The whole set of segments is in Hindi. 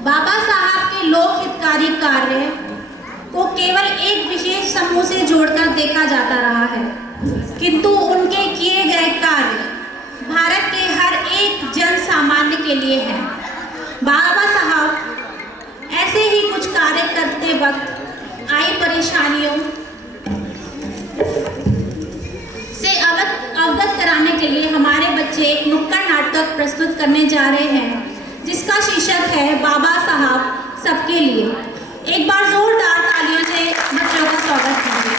बाबा साहब के लोक हितकारी कार्य को केवल एक विशेष समूह से जोड़कर देखा जाता रहा है, किंतु उनके किए गए कार्य भारत के हर एक जन सामान्य के लिए है। बाबा साहब ऐसे ही कुछ कार्य करते वक्त आई परेशानियों से अवगत कराने के लिए हमारे बच्चे एक नुक्कड़ नाटक प्रस्तुत करने जा रहे हैं, जिसका शीर्षक है बाबा साहब सबके लिए। एक बार जोरदार तालियों से बच्चों का स्वागत कीजिए।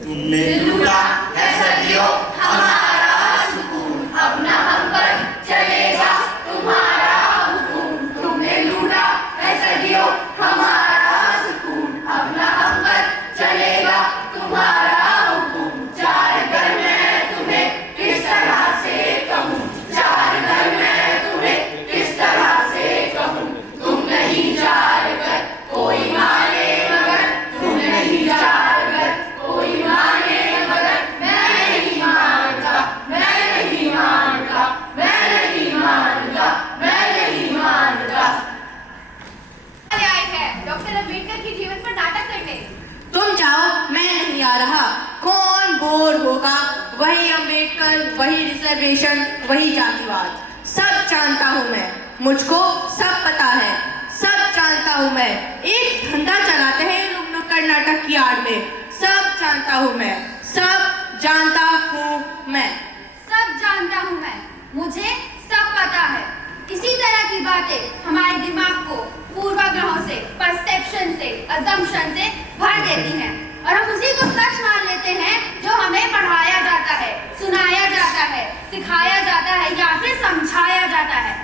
तुमने लूटा है सदियों हमारा सुकून, अब न हम पर चलेगा तुम्हारा हुक्म। तुमने लूटा है सदियों हमारा सुकून, अब न हम पर चलेगा तुम्हारा हुक्म। चार घर में तुम्हें किस तरह से कहूँ, चार घर में तुम्हें किस तरह से कहूँ। तुम नहीं चार घर कोई माने मगर, तुम नहीं चार घर कोई माने मगर। मैं नहीं मानता, मैं नहीं मानता, मैं नहीं मानता, मैं नहीं मानता। आए हैं डॉक्टर अम्बेडकर के जीवन पर नाटक करने। तुम जाओ, मैं नहीं आ रहा। कौन बोर होगा? वही अम्बेडकर, वही रिजर्वेशन, वही जातिवाद। सब जानता हूँ मैं, मुझको सब पता है, सब जानता हूँ मैं। एक धंधा चलाते हैं लोग नुक्कड़ नाटक की आड़ में। सब जानता हूँ मैं, सब जानता हूँ मैं। सब जानता हूँ मैं, मुझे सब पता है। इसी तरह की बातें हमारे दिमाग को पूर्वाग्रहों से, परसेप्शन से, अजम्पशन से भर देती हैं और हम उसी को सच मान लेते हैं जो हमें पढ़ाया जाता है, सुनाया जाता है, सिखाया जाता है या फिर समझाया जाता है।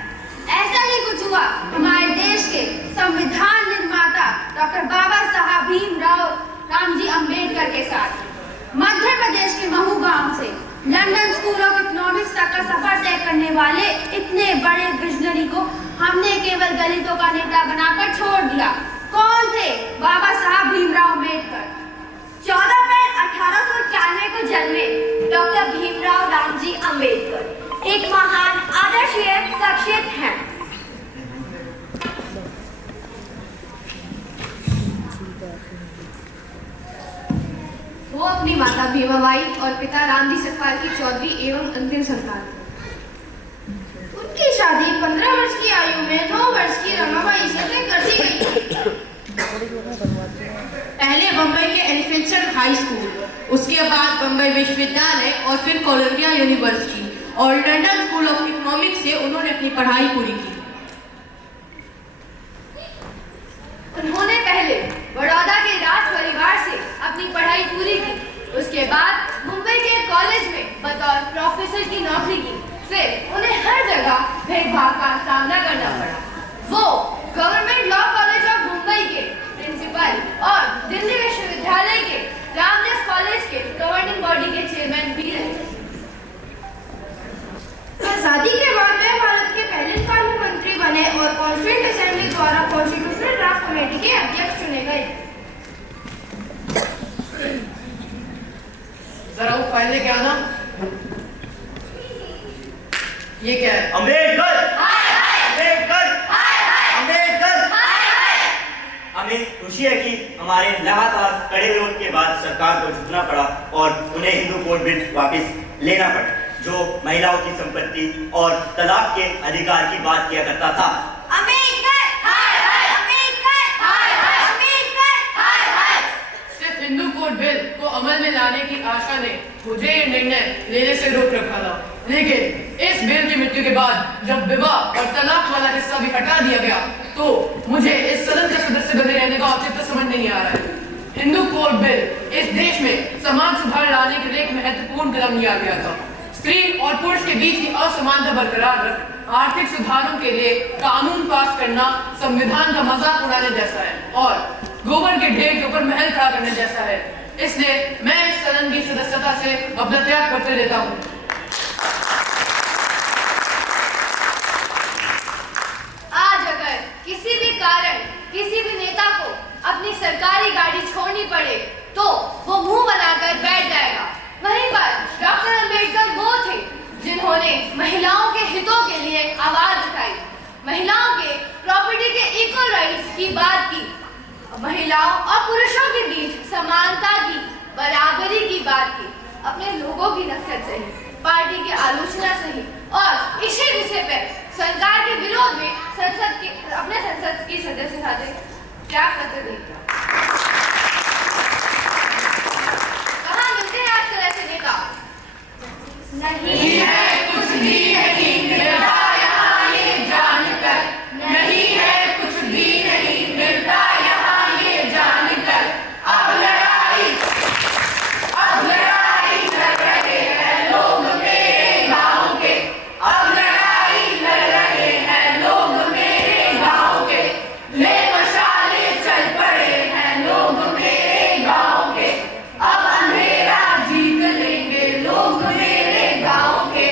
ऐसा ही कुछ हुआ हमारे देश के संविधान निर्माता डॉक्टर बाबा साहब भीमराव रामजी अम्बेडकर के साथ। मध्य प्रदेश के महू गांव से लंदन स्कूल ऑफ इकोनॉमिक्स तक का सफर तय करने वाले इतने बड़े विजनरी को हमने केवल दलितों का नेता बनाकर छोड़ दिया। कौन थे बाबा साहब भीमराव अम्बेडकर? 14 अप्रैल 1891 को जन्मे डॉक्टर भीमराव रामजी अम्बेडकर एक महान आदर्शीय शख्सियत हैं। वो अपनी माता भीमाबाई और पिता रामजी सरकार की 4वीं एवं अंतिम संतान थे। उनकी शादी 15 वर्ष की आयु में 9 वर्ष की रमाबाई से तय कर दी गई। पहले बम्बई के एलिफेंट हाई स्कूल, उसके बाद बम्बई विश्वविद्यालय और फिर कोलंबिया यूनिवर्सिटी और लंदन स्कूल ऑफ इकोनॉमिक्स से उन्होंने अपनी पढ़ाई पूरी की। उन्होंने पहले बड़ौदा के राज परिवार से अपनी पढ़ाई पूरी की। उसके बाद मुंबई के कॉलेज में बतौर प्रोफेसर की नौकरी की। फिर उन्हें हर जगह भेदभाव का सामना करना पड़ा। वो government law college of Mumbai के प्रिंसिपल और दिल्ली विश्वविद्यालय के रामदास कॉलेज के गवर्निंग बॉडी के चेयरमैन भी रहे। आजादी के बाद वे भारत के पहले कानून मंत्री बने और कॉन्स्टिट्यूएंट असेंबली द्वारा कॉन्स्टिट्यूशनल ड्राफ्ट कमेटी के अध्यक्ष चुने गए। जरा वो फाइल लेके आना। ये क्या है? अम्बेडकर, अम्बेडकर, अम्बेडकर। हमें खुशी है कि हमारे लगातार कड़े विरोध के बाद सरकार को झुकना पड़ा और उन्हें हिंदू कोड बिल वापस लेना पड़ा, जो महिलाओं की संपत्ति और तलाक के अधिकार की बात किया करता था। अम्बेडकर, हाय हाय, अम्बेडकर, हाय हाय, अम्बेडकर, हाय हाय। सिर्फ हिंदू कोड बिल को अमल में लाने की आशा ने मुझे ये निर्णय लेने से रोक रखा था। लेकिन इस बिल की मृत्यु के बाद जब विवाह और तलाक वाला हिस्सा भी हटा दिया गया, तो मुझे इस सदन का सदस्य बने रहने का औचित्य समझ नहीं आ रहा है। हिंदू कोड बिल इस देश में समाज सुधार लाने के लिए एक महत्वपूर्ण कदम लिया गया था। स्त्री और पुरुष के बीच की असमानता बरकरार रख आर्थिक सुधारों के लिए कानून पास करना संविधान का मजाक उड़ाने जैसा है और गोबर के ढेर के ऊपर महल खड़ा करने जैसा है। इसलिए मैं इस सदन की सदस्यता से अपना त्याग पत्र देता हूँ। आज अगर किसी भी कारण किसी भी नेता को अपनी सरकारी गाड़ी छोड़नी पड़े तो वो मुंह बनाकर बैठ जाएगा। वहीं पर डॉक्टर अम्बेडकर वो थे जिन्होंने महिलाओं के प्रॉपर्टी के इक्वल राइट्स की बात की, महिलाओं और पुरुषों के बीच समानता की, बराबरी की बात की, अपने लोगों की नफरत सही, पार्टी की आलोचना सही और इसी विषय पर सरकार के विरोध में अपने संसद की सदस्य थे क्या करते थे। कहाँ मिलते हैं आजकल ऐसे नेता? नहीं है कुछ भी नहीं मिलता यहाँ ये जानकर, नहीं है कुछ भी नहीं मिलता यहाँ ये जानकर। अब लड़ाई लड़ रहे हैं लोग मेरे गाँव के, अब लड़ाई लड़ रहे हैं लोग मेरे गाँव के, ले मशाले चल पड़े हैं लोग मेरे गाँव के, अब अंधेरा जीत लेंगे लोग मेरे गाँव के।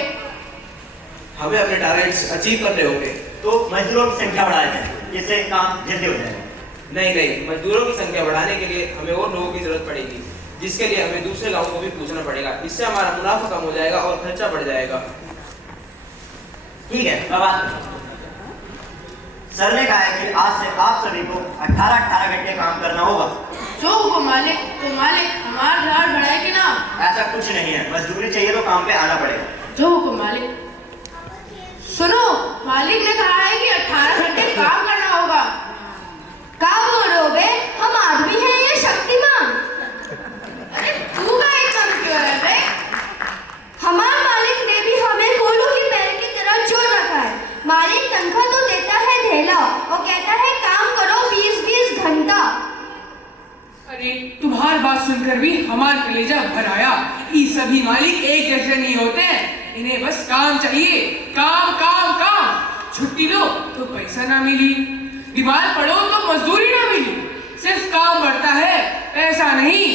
हमें अपने टारगेट्स अचीव करने होंगे तो मजदूरों की संख्या बढ़ाई जाए जिससे काम जल्दी हो जाए। नहीं, मजदूरों की संख्या बढ़ाने के लिए हमें और लोगों की जरूरत पड़ेगी, जिसके लिए हमें दूसरे गांवों को भी पूछना पड़ेगा। इससे हमारा मुनाफा कम हो जाएगा और खर्चा बढ़ जाएगा। ठीक है, अब सर ने कहा है कि आज से आप सभी को 18 घंटे काम करना होगा। जो हुआ मालिक, तो मालिक हमारा झाड़ बढ़ाएगी ना? ऐसा कुछ नहीं है, मजदूरी चाहिए तो काम पे आना पड़ेगा। जो हुआ मालिक। सुनो, मालिक ने कहा है कि 18 घंटे काम करना होगा। क्या बोल रहे हो बे? हम आदमी हैं या शक्तिमान? अरे तू का एकदम क्यों है बे? हमारे मालिक ने भी हमें कोलों की पैर की तरह जोड़ रखा है। मालिक तनख्वाह तो देता है ढेला और कहता है काम करो 20-20 घंटा। अरे तुम्हारी बात सुनकर भी हमारा कलेजा भर आया। ये सभी मालिक एक जैसे नहीं होते, इन्हें बस काम चाहिए, काम काम काम। छुट्टी लो तो पैसा ना मिली, बीमार पड़ो तो मजदूरी ना मिली, सिर्फ काम बढ़ता है, पैसा नहीं।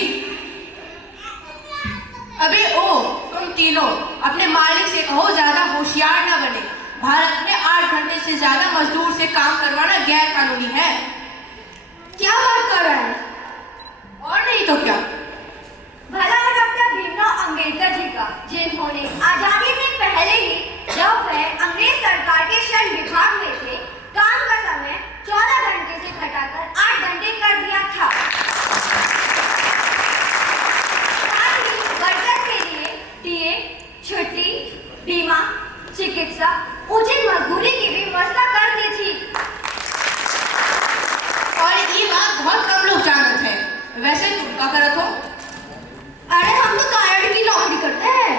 अबे ओ, तुम तीनों अपने मालिक से कहो ज्यादा होशियार ना बने। भारत में 8 घंटे से ज्यादा मजदूर से काम करवाना गैर कानूनी है। क्या बात कर रहा है? और नहीं तो क्या। भला है डॉक्टर भीमराव अंबेडकर जी का, जिन्होंने आजादी से पहले ही जब वह अंग्रेज सरकार के श्रम विभाग में थे, काम का समय 14 घंटे से घटाकर 8 घंटे कर दिया था। साथ ही वर्कर के लिए टीए, छुट्टी, बीमा, चिकित्सा, उचित मजदूरी की भी व्यवस्था कर दी थी। और ये बात बहुत कम लोग जानते हैं। वैसे तुम क्या करत हो? अरे हम तो कायड़ की नौकरी करते हैं।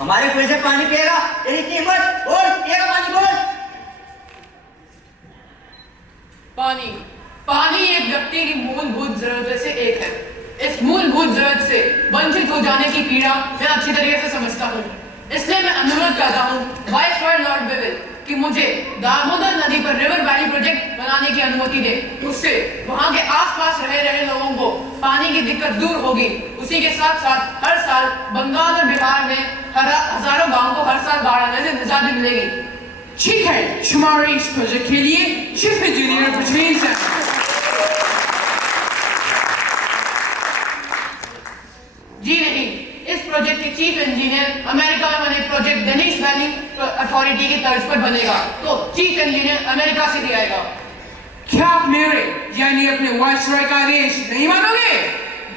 हमारे कुएं से पानी पिएगा, तेरी कीमत और पिएगा पानी बोल। पानी एक व्यक्ति की मूलभूत जरूरत से एक है। इस मूलभूत जरूरत से वंचित हो जाने की पीड़ा मैं अच्छी तरीके से समझता हूँ। इसलिए मैं अनुरोध करता हूँ वाइसरॉय लॉर्ड बेविल कि मुझे दामोदर नदी पर रिवर वैली प्रोजेक्ट बनाने की अनुमति दे। उससे वहाँ के आसपास रहे लोगों को पानी की दिक्कत दूर होगी। उसी के साथ साथ हर साल बंगाल और बिहार में हजारों गाँव को हर साल बाढ़ आने से निजात भी मिलेगी। ठीक है, हमारे इस प्रोजेक्ट के लिए चीफ इंजीनियर परवेज जी नहीं, इस प्रोजेक्ट के चीफ इंजीनियर अमेरिका में बने प्रोजेक्ट डेनिस वैली अथॉरिटी की तर्ज पर बनेगा, तो चीफ इंजीनियर अमेरिका से दिया जाएगा। क्या आप मेरे यानी अपने वाइसरॉय का आदेश नहीं मानोगे?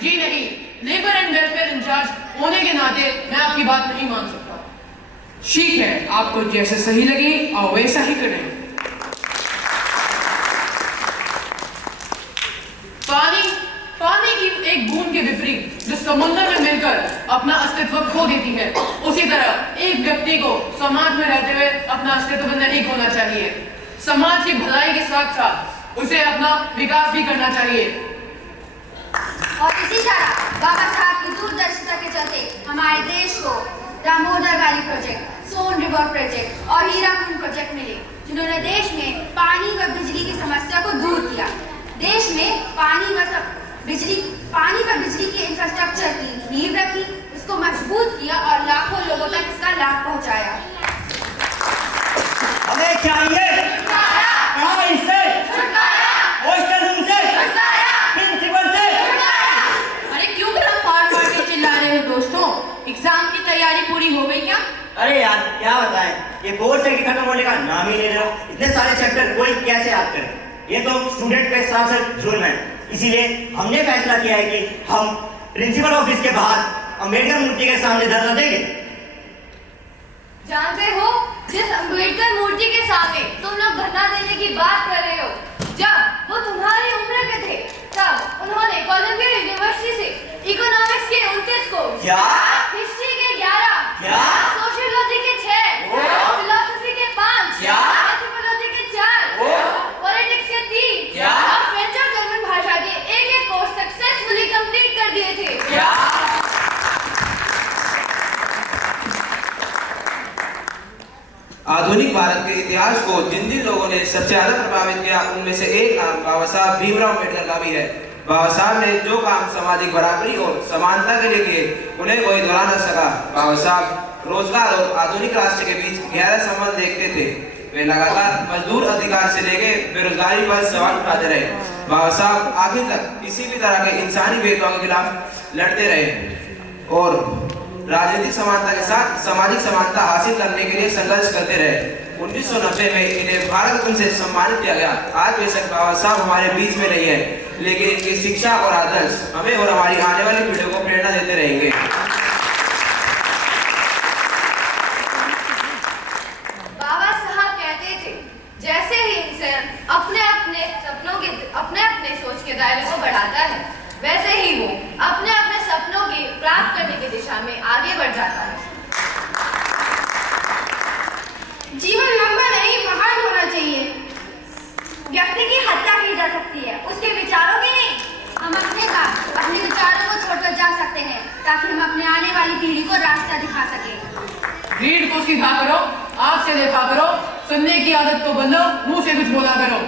जी नहीं, लेबर एंड वेलफेयर इंचार्ज होने के नाते मैं आपकी बात नहीं मान सकता। ठीक है, आपको जैसे सही लगे और वैसा ही करें। पानी की एक बूंद के विपरीत जो समुद्र में मिलकर अपना अस्तित्व खो देती है, उसी तरह एक व्यक्ति को समाज में रहते हुए अपना अस्तित्व नहीं खोना चाहिए। समाज की भलाई के साथ साथ उसे अपना विकास भी करना चाहिए। और इसी तरह बाबा साहब की दूरदर्शिता के चलते हमारे देश को दामोदर वैली प्रोजेक्ट, सोन रिवर प्रोजेक्ट और हीराकुंड प्रोजेक्ट मिले, जिन्होंने देश में पानी व बिजली की समस्या को दूर किया। देश में पानी व बिजली के इंफ्रास्ट्रक्चर की नींव रखी, इसको मजबूत किया और लाखों लोगों तक इसका लाभ पहुंचाया। हमें चाहिए कहाँ इससे हॉस्टल रूम से प्रिंसिपल से। अरे क्यों मेरा अरे यार क्या बताएं, ये कोर्स है कि खत्म होने का नाम ही नहीं ले रहा। इतने सारे चैप्टर कोई कैसे याद करे? ये तो स्टूडेंट के साथ साथ जुर्म है। इसीलिए हमने फैसला किया है कि हम प्रिंसिपल ऑफिस के बाहर अम्बेडकर मूर्ति के सामने धरना देंगे। जानते हो, जिस अम्बेडकर मूर्ति के सामने तुम लोग धरना देने की बात कर रहे हो, जब वो तुम्हारी उम्र के थे तब उन्होंने कोलंबिया यूनिवर्सिटी से इकोनॉमिक्स के 29 कोर्स, क्या? हिस्ट्री के 11, क्या? सोशियोलॉजी के 6, फिलोसफी के 5, क्या? एंथ्रोपोलॉजी के 4, पॉलिटिक्स के 3, क्या? और फ्रेंच और जर्मन भाषा के एक कोर्स सक्सेसफुली कंप्लीट कर दिए थे। क्या? आधुनिक भारत के इतिहास को जिन जिन लोगों ने सबसे ज्यादा प्रभावित किया, उनमें से एक नाम बाबा साहब भीमराव अम्बेडकर का भी है। बाबा साहब ने जो काम सामाजिक बराबरी और समानता के लिए किए, उन्हें कोई दोहरा न सका। बाबा साहब रोजगार और आधुनिक राष्ट्र के बीच गहरा संबंध देखते थे। वे लगातार मजदूर अधिकार से लेकर बेरोजगारी पर सवाल उठाते रहे। बाबा साहब आखिर तक किसी भी तरह के इंसानी भेदभाव के खिलाफ लड़ते रहे और राजनीतिक समानता के साथ सामाजिक समानता हासिल करने के लिए संघर्ष करते रहे। 1990 में इन्हें भारत रत्न से सम्मानित किया गया। आज बेशक बाबा साहब हमारे बीच में नहीं है, लेकिन इनकी शिक्षा और आदर्श हमें और हमारी आने वाली पीढ़ियों को प्रेरणा देते रहेंगे। बाबा साहब कहते थे, जैसे ही इंसान अपने अपने सोच के दायरे को बढ़ाता है, वैसे ही वो अपने अपने सपनों की प्राप्त करने की दिशा में आगे बढ़ जाता है। जीवन लंबा नहीं, महान होना चाहिए। व्यक्ति की हत्या की जा सकती है, उसके विचारों की नहीं। हम अपने विचारों को छोड़कर जा सकते हैं, ताकि हम अपने आने वाली पीढ़ी को रास्ता दिखा सकें। रीढ़ को सीधा करो, आँख से देखा करो, सुनने की आदत को बदलो, मुंह से कुछ बोला करो।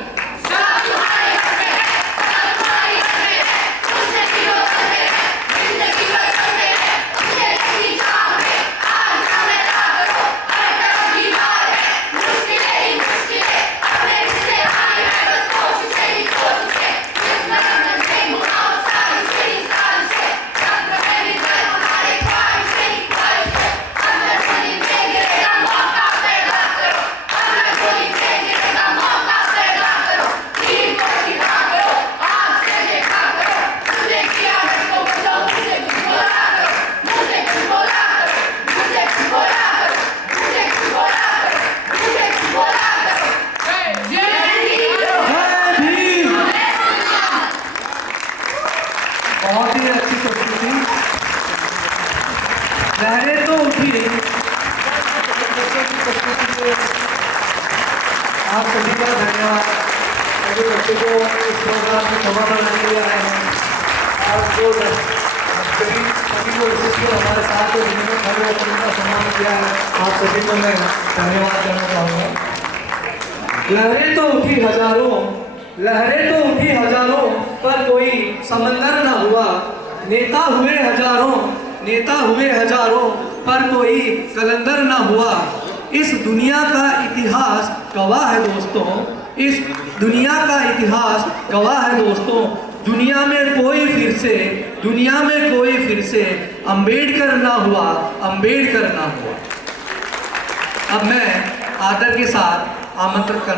बहुत ही अच्छी प्रस्तुति थी। लहरें तो उठी। आप सभी का धन्यवाद। सभी बच्चों को इस प्रोग्राम में सभा बनाने के लिए आए हैं। आपको सभी को विशेषकर हमारे साथ जिन्होंने खड़े होकर उनका सम्मान किया है, आप सभी को मैं धन्यवाद करना चाहूँगा। लहरें तो उठी हजारों, लहरें तो उठी हजारों, पर कोई समंदर ना हुआ। नेता हुए हजारों, नेता हुए हजारों, पर कोई कलंदर ना हुआ। इस दुनिया का इतिहास गवाह है दोस्तों, इस दुनिया का इतिहास गवाह है दोस्तों। दुनिया में कोई फिर से अम्बेडकर ना हुआ, अम्बेडकर ना हुआ। अब मैं आदर के साथ आमंत्रित करना